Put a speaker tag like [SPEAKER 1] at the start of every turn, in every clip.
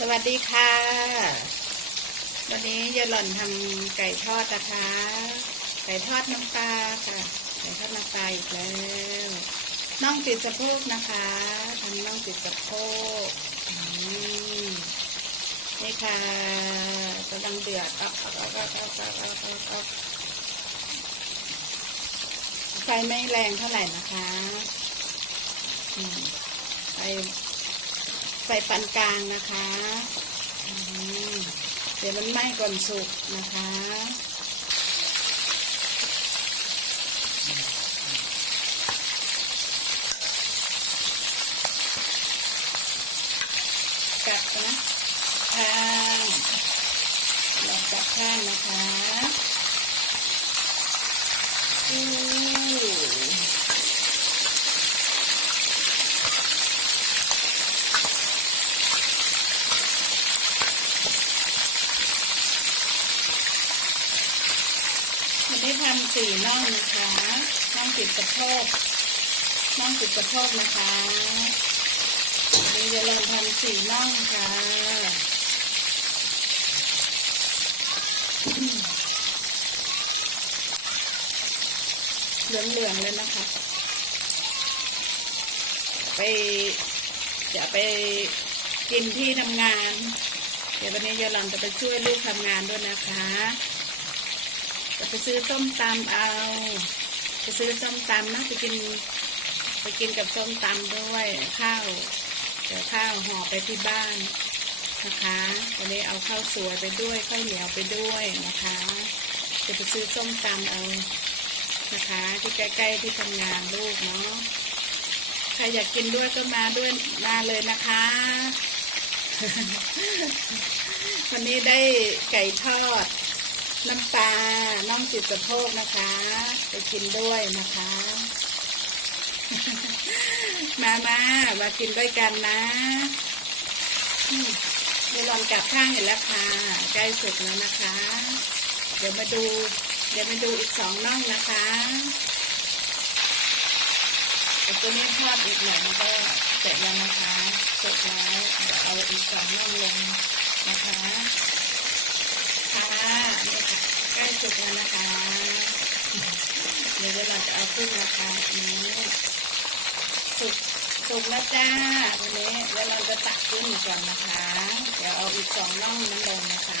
[SPEAKER 1] สวัสดีค่ะ วันนี้ยายหล่อนทำไก่ทอดนะคะ ไก่ทอดน้ำปลาค่ะ ไก่ทอดน้ำปลาอีกแล้วน่องติดสะโพกนะคะทำน่องติดสะโพกนี่ค่ะกำลังเดือดอ๊อกอ๊อกอ๊อกอ๊อกอ๊อกอ๊อกไฟไม่แรงเท่าไหร่นะคะไฟ ใส่ปานกลางนะคะเดี๋ยวมันไหม้ก่อนสุกนะคะกลับนะข้างเรากลับข้างนะคะ นี้ทำสี่น่องนะคะน่องติดกระโพกน่องติดกระโพกนะคะวันนี้จะลองทำสี่น่องค่ะเหลืองๆเลยนะคะ ไปจะไปกินที่ทำงาน เดี๋ยววันนี้ยายหลังจะไปช่วยลูกทำงานด้วยนะคะ จะไปซื้อส้มตำเอา ไปซื้อส้มตำนะไปกินไปกินกับส้มตำด้วยข้าวเดี๋ยวข้าวห่อไปที่บ้านนะคะวันนี้เอาข้าวสวยไปด้วยข้าวเหนียวไปด้วยนะคะ จะไปซื้อส้มตำเอานะคะ ที่ใกล้ๆที่ทำงานลูกเนาะใครอยากกินด้วยก็มาด้วยมาเลยนะคะ วันนี้ได้ไก่ทอด น้ำปลาน้องจิตสะโพกนะคะ ไปกินด้วยนะคะ มามามากินด้วยกันนะอืมเดี๋ยวลองกลับข้างเห็นแล้วค่ะใกล้สุกแล้วนะคะ เดี๋ยวมาดู เดี๋ยวมาดูอีกสองน่องนะคะแต่ตัวนี้ทอดอีกหน่อยมันก็เสร็จแล้วนะคะเสร็จแล้วเดี๋ยวเอาอีกสองน่องลงนะคะ ค่ะนี่ค่ะใกล้สุกแล้วนะคะ เดี๋ยวเราจะเอาขึ้นนะคะนี้สุกสุกแล้วจ้าวันนี้เดี๋ยวเราจะตักขึ้นก่อนนะคะ เดี๋ยวเอาอีกสองน่องนั้นลงนะคะ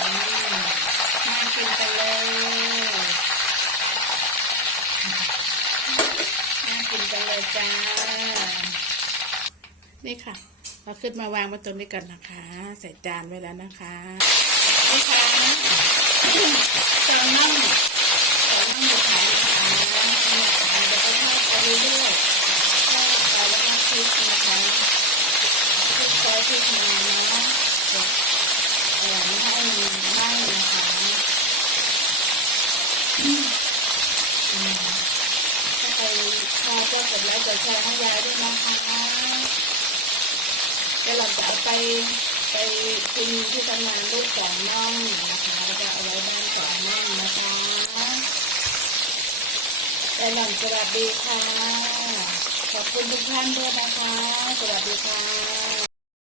[SPEAKER 1] อืมน่ากินไปเลยน่ากินไป เลยจ้า นี่ค่ะ เราขึ้นมาวางบนตรงนี้ก่อนนะคะ ใส่จานไว้แล้วนะคะนี่ค่ะจานน่องจานน่องหมูขายนะคะเนี่ขายแล้วก็ทอดไปเรื่อยๆทอดไปแล้วก็พริกนะคะพริกซอยพริกมานะเดี๋ยวเออไม่ให้มันไหม้นะคะ อืมถ้าใครชอบก็กดไลค์กดแชร์ให้ยายด้วยนะคะเดี๋ยวเราจะเอาไปไปกินที่ทำงานลูกสองน่องนะคะแล้วก็เอาไว้บ้านสองน่องนะคะแต่หลังสวัสดีค่ะ ขอบคุณทุกท่านด้วยนะคะ สวัสดีค่ะ